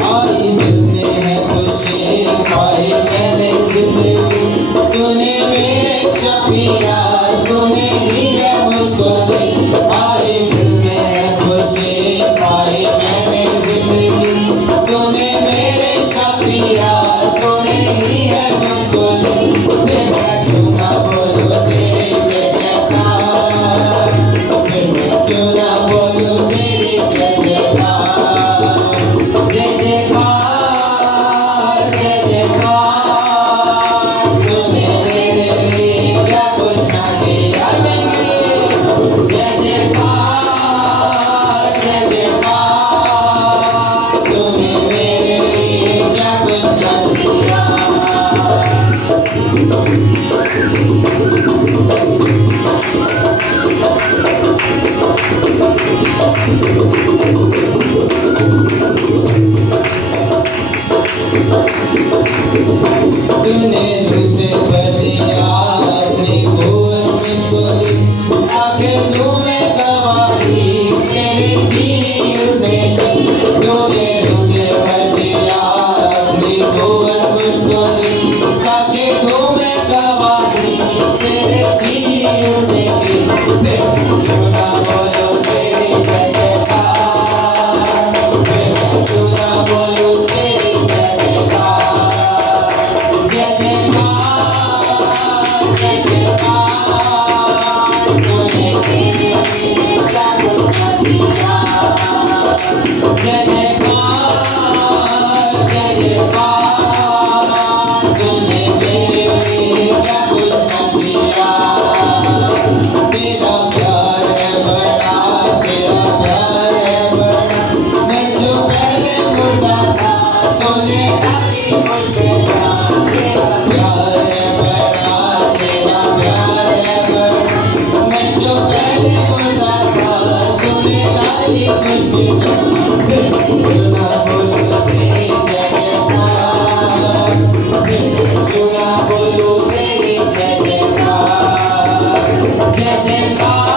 आई मिलते हैं खुशी पाई मैंने जिंदगी तूने मेरे शफिया तूने ही है मुझको आई मिलते हैं खुशी पाई मैंने जिंदगी तूने मेरे शफिया तूने ही है मुझको देखा क्यों ना बोलो तेरे जय जयकार क्यों ना बोलो तेरे जय जयकार जय जयकार जय जयकार तूने मेरे लिए क्या कुछ ना किया जय जयकार तूने मेरे लिए क्या कुछ ना किया तूने मुझसे भर दिया अपनी भूल मुझको दी आंखें तुम्हें गवाही मेरे जीने की तूने मुझसे भर दिया अपनी भूल मुझको दी आंखें तुम्हें गवाही मेरे जीने की क्यों ना बोलो तेरी जय जयकार क्यों ना बोलो तेरी जय जयकार जय जयकार तूने मेरे लिए क्या कुछ ना किया जय जयकार तूने मेरे लिए क्या कुछ ना किया तेरा प्यार है बड़ा तेरा प्यार है बड़ा मैं जो पहले मुर्दा था तूने डाली मुझे जान तेरा प्यार है बड़ा तेरा प्यार है बड़ा मैं जो पहले मुर्दा था तूने डाली मुझे जान क्यों ना बोलो तेरी जय जयकार क्यों ना बोलो तेरी जय जयकार जय जयकार